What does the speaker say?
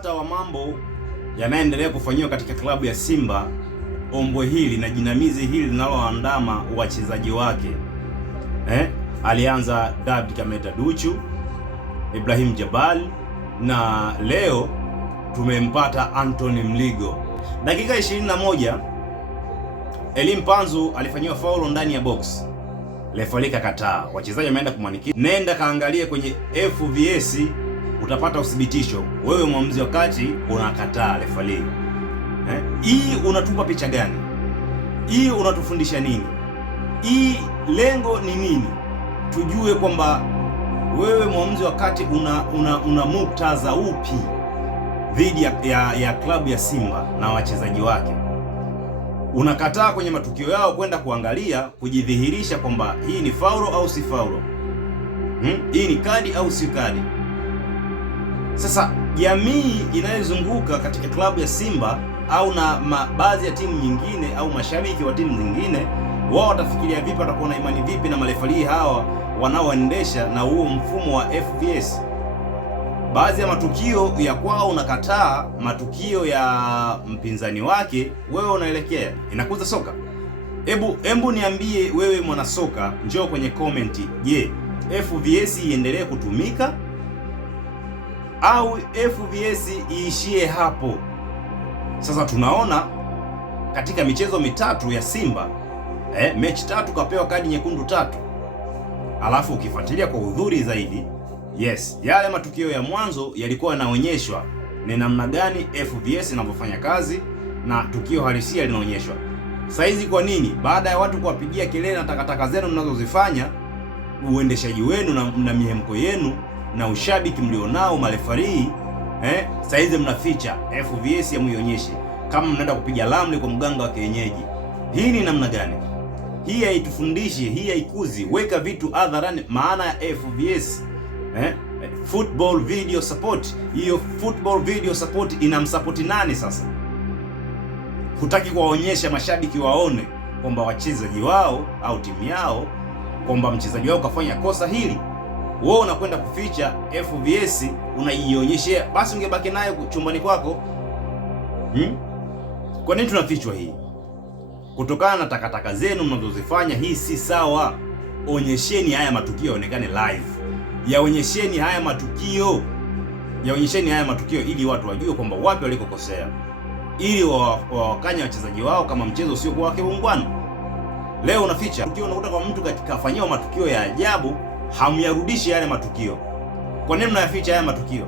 Hata wa mambo yanaendelea kufanywa katika klabu ya Simba, ombwe hili na jinamizi hili linaloandama wachezaji wake. Alianza David Kameta Duchu, Ibrahim Jabal, na leo tumempata Anthony Mligo. Dakika 21 Elim Panzu alifanyiwa faulo ndani ya box. Refa kataa. Wachezaji wameenda kumwanikia. Nenda kaangalie kwenye FVS utapata uthibitisho. Wewe mwamuzi wakati unakataa refa. Hii unatupa picha gani? Hii unatufundisha nini? Hii lengo ni nini? Tujue kwamba wewe mwamuzi wakati una muktadha upi dhidi ya klabu ya Simba na wachezaji wake. Unakataa kwenye matukio yao kwenda kuangalia kujidhihirisha kwamba hii ni faulo au si faulo. Hii ni kadi au si kadi. Sasa jamii inayozunguka katika klabu ya Simba au na baadhi ya timu nyingine au mashabiki wa timu nyingine, wao watafikiria vipi, watakuwa na imani vipi na marefali hawa wanaoendesha na huo mfumo wa FVS? Baadhi ya matukio ya kwao unakataa, matukio ya mpinzani wake wewe unaelekea. Inakuza soka. Hebu niambie wewe mwana soka, njoo kwenye comment. Je, FVS iendelee kutumika au FVS iishie hapo? Sasa tunaona katika michezo mitatu ya Simba, mechi tatu kapewa kadi nyekundu 3. Alafu ukifuatilia kwa udhuri zaidi, yes, yale matukio ya mwanzo yalikuwa yanaonyeshwa ni namna gani FVS inavyofanya kazi na tukio halisia linaonyeshwa. Saizi kwa nini baada ya watu kuwapigia kelele na takataka zenu mnazozifanya, uendeshaji wenu na mihemko yenu na ushabiki mlionao marefari, saizi mnaficha FVS ya muionyeshe kama mnaenda kupiga ramli kwa mganga wa kienyeji? Hii ni namna gani? Hii haitufundishi, hii haikuzi. Weka vitu hadharani. Maana ya FVS, football video support. Hiyo football video support inamsupport nani sasa? Hutaki kuwaonyesha mashabiki waone kwamba wachezaji wao au timu yao kwamba mchezaji wao kafanya kosa hili. Wewe unakwenda kuficha FVS, unaionyeshea. Basi ungebaki nayo chumbani kwako. Kwa nini tunafichwa hii? Kutokana na takataka zenu mnazozifanya. Hii si sawa. Onyesheni haya matukio yaonekane live. Yaonyesheni haya matukio. Yaonyesheni haya matukio ili watu wajue kwamba wapi walikokosea, ili wawakanya wachezaji wao kama mchezo sio kwa kiungwana. Leo unaficha tukio, unakuta kwa mtu kafanywa matukio ya ajabu, hamyarudishi yale matukio. Kwa nini mnayaficha haya matukio?